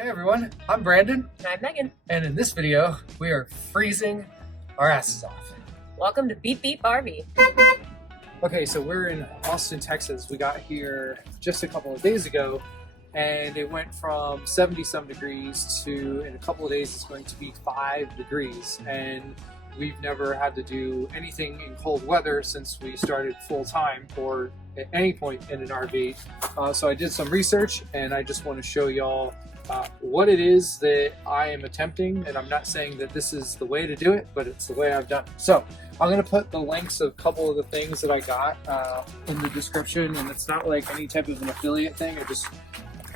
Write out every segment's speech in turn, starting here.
Hey everyone, I'm Brandon, And I'm Megan. and in this video, we are freezing our asses off. Welcome to Beep Beep RV. Okay, so we're in Austin, Texas. We got here just a couple of days ago, and it went from 70-some degrees to, in a couple of days, it's going to be 5 degrees. And we've never had to do anything in cold weather since we started full-time or at any point in an RV. So I did some research, and I just want to show y'all what it is that I am attempting, and I'm not saying that this is the way to do it, but it's the way I've done it. So I'm going to put the links of a couple of the things that I got in the description, and it's not like any type of an affiliate thing. I just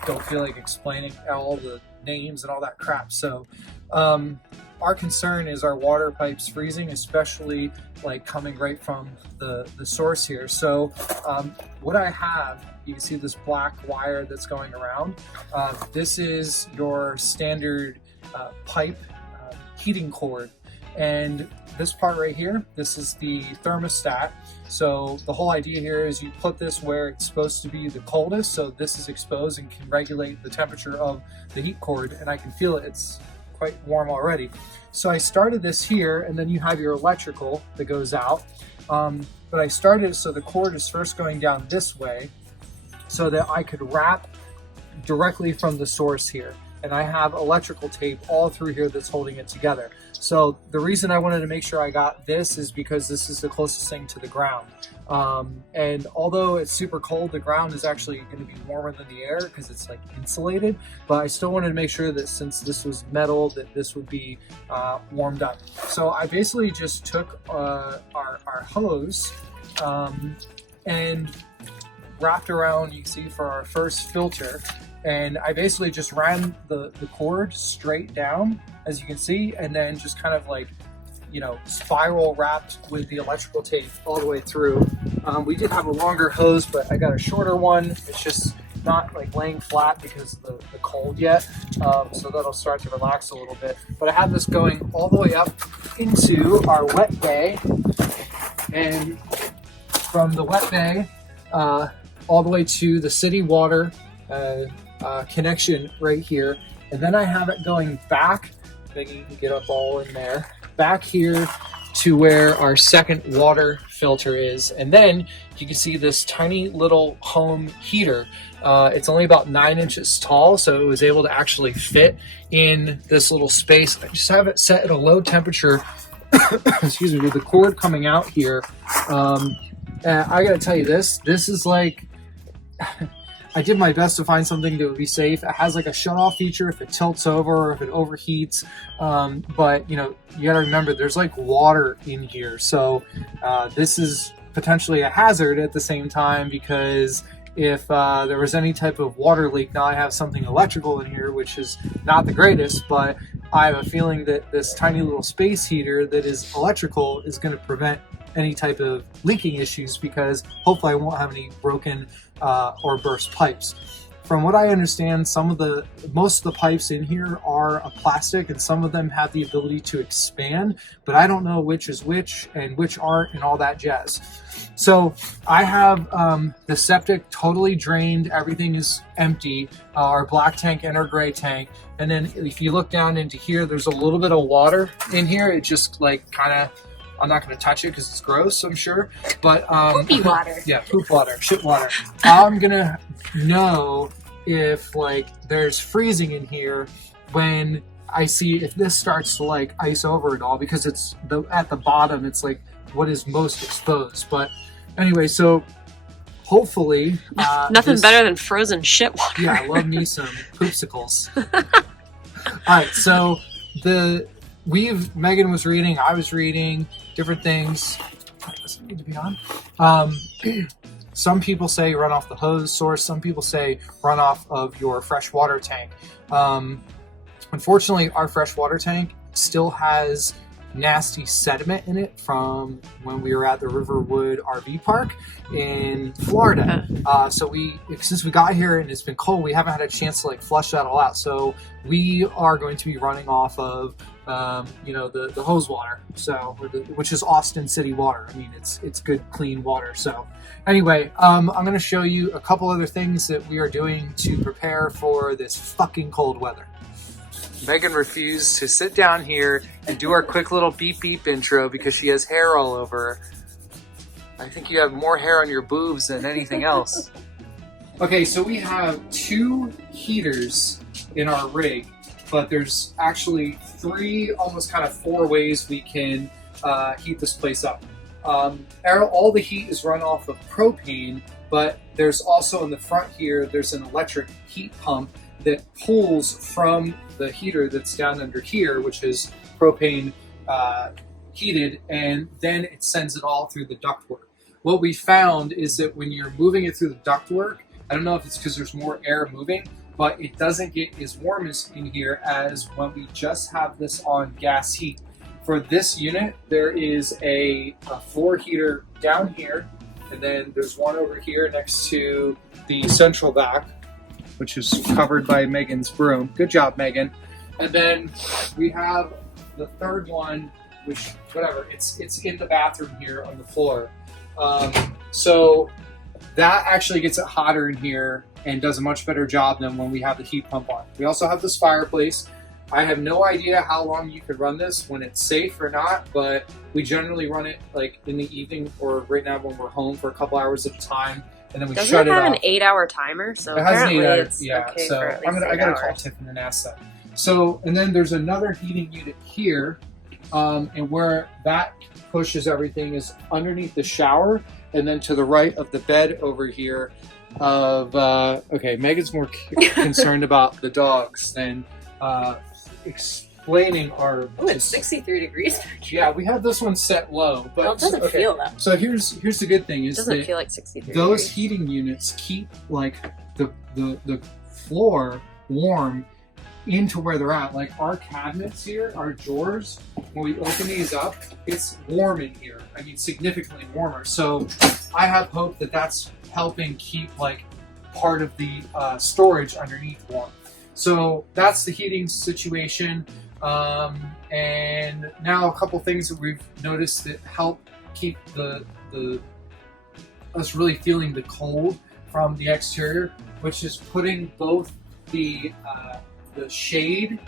don't feel like explaining all the names and all that crap. So our concern is our water pipes freezing, especially like coming right from the source here. So what I have, you can see this black wire that's going around. This is your standard pipe heating cord. And this part right here, this is the thermostat. So the whole idea here is you put this where it's supposed to be the coldest. So this is exposed and can regulate the temperature of the heat cord. And I can feel it, it's quite warm already. So I started this here, and then you have your electrical that goes out. But I started, so the cord is first going down this way so that I could wrap directly from the source here. And I have electrical tape all through here that's holding it together. So the reason I wanted to make sure I got this is because this is the closest thing to the ground. And although it's super cold, the ground is actually going to be warmer than the air because it's like insulated. But I still wanted to make sure that since this was metal, that this would be warmed up. So I basically just took our hose and wrapped around, you can see, for our first filter. And I basically just ran the cord straight down, as you can see, and then just kind of like, you know, spiral wrapped with the electrical tape all the way through. We did have a longer hose, but I got a shorter one. It's just not like laying flat because of the cold yet. So that'll start to relax a little bit. But I have this going all the way up into our wet bay. And from the wet bay all the way to the city water connection right here. And then I have it going back, maybe you can get up all in there, back here to where our second water filter is. And then you can see this tiny little home heater. It's only about 9 inches tall, so it was able to actually fit in this little space. I just have it set at a low temperature, excuse me, with the cord coming out here. I gotta tell you, this is like, I did my best to find something that would be safe. It has like a shut-off feature if it tilts over or if it overheats. But you know, you gotta remember there's like water in here. So this is potentially a hazard at the same time, because if there was any type of water leak, now I have something electrical in here, which is not the greatest, but I have a feeling that this tiny little space heater that is electrical is gonna prevent any type of leaking issues, because hopefully I won't have any broken or burst pipes. From what I understand, most of the pipes in here are a plastic, and some of them have the ability to expand, but I don't know which is which and which aren't and all that jazz. So I have the septic totally drained, everything is empty, our black tank and our gray tank. And then if you look down into here, there's a little bit of water in here. It just like kind of, I'm not going to touch it because it's gross, I'm sure. But Poopy water. Yeah, poop water, shit water. I'm going to know if like there's freezing in here when I see if this starts to like ice over at all, because it's at the bottom, it's like what is most exposed. But anyway, so hopefully nothing better than frozen shit water. Yeah, I love me some poopsicles. All right, so Megan was reading, I was reading different things. Does it need to be on? Some people say run off the hose source. Some people say run off of your fresh water tank. Unfortunately, our fresh water tank still has nasty sediment in it from when we were at the Riverwood RV park in Florida. So since we got here and it's been cold, we haven't had a chance to like flush that all out. So we are going to be running off of the hose water, which is Austin city water. I mean, it's good, clean water. So anyway, I'm going to show you a couple other things that we are doing to prepare for this fucking cold weather. Megan refused to sit down here and do our quick little beep beep intro because she has hair all over her. I think you have more hair on your boobs than anything else. Okay, so we have 2 heaters in our rig, but there's actually 3, almost kind of 4 ways we can heat this place up. All the heat is run off of propane, but there's also in the front here, there's an electric heat pump that pulls from the heater that's down under here, which is propane heated, and then it sends it all through the ductwork. What we found is that when you're moving it through the ductwork, I don't know if it's because there's more air moving, but it doesn't get as warm as in here as when we just have this on gas heat. For this unit, there is a floor heater down here, and then there's one over here next to the central vac, which is covered by Megan's broom. Good job, Megan. And then we have the third one, which, whatever, it's in the bathroom here on the floor. So that actually gets it hotter in here and does a much better job than when we have the heat pump on. We also have this fireplace. I have no idea how long you could run this, when it's safe or not, but we generally run it like in the evening or right now when we're home for a couple hours at a time. And then we shut it off. Doesn't it have an 8-hour timer? So it has an 8-hour, it's yeah. okay So for at least I gotta call Tiffin and ask that. So, and then there's another heating unit here, and where that pushes everything is underneath the shower, and then to the right of the bed over here. Okay, Megan's more concerned about the dogs than explaining our. Oh, it's 63 degrees. Yeah, we have this one set low, but well, it doesn't feel that. So here's the good thing is it doesn't that feel like 63 those degrees. heating units keep like the floor warm into where they're at. Like our cabinets here, our drawers, when we open these up, it's warm in here. I mean, significantly warmer. So I have hope that that's helping keep like part of the storage underneath warm. So that's the heating situation. And now a couple things that we've noticed that help keep us really feeling the cold from the exterior, which is putting both the shade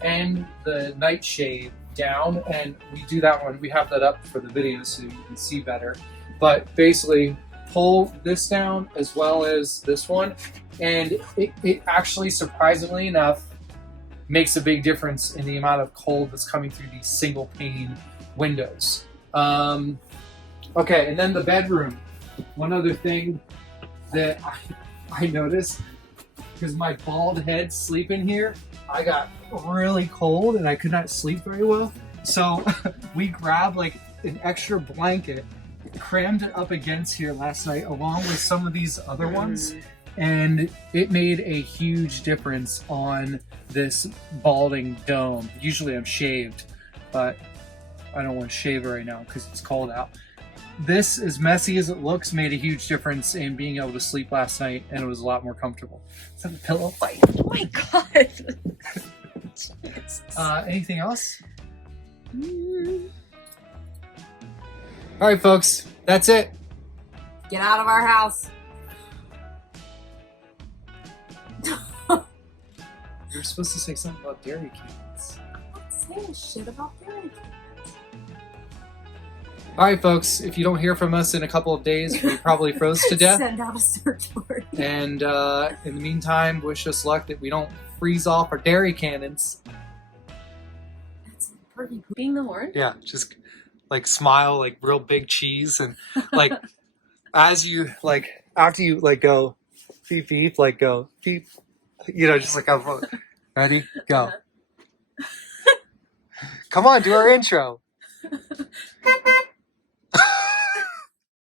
and the nightshade down. And we do that one. We have that up for the video so you can see better. But basically, pull this down as well as this one, and it actually, surprisingly enough, makes a big difference in the amount of cold that's coming through these single pane windows. Okay, and then the bedroom. One other thing that I noticed, because my bald head sleeping here, I got really cold and I could not sleep very well. So we grabbed like an extra blanket, crammed it up against here last night along with some of these other ones, and it made a huge difference on this balding dome. Usually I'm shaved, but I don't want to shave it right now because it's cold out. This, as messy as it looks, made a huge difference in being able to sleep last night, and it was a lot more comfortable. Is that a pillow fight? Oh my god. Anything else? All right, folks, that's it. Get out of our house. You're supposed to say something about dairy cans. I'm not saying shit about dairy cans. All right, folks, if you don't hear from us in a couple of days, we probably froze to death. Send out a search warrant. And in the meantime, wish us luck that we don't freeze off our dairy cannons. That's pretty pooping the horn? Yeah, just like smile, like real big cheese, and like as you like after you like go beep beep, like go beep, you know, just like ready, go. Come on, do our intro.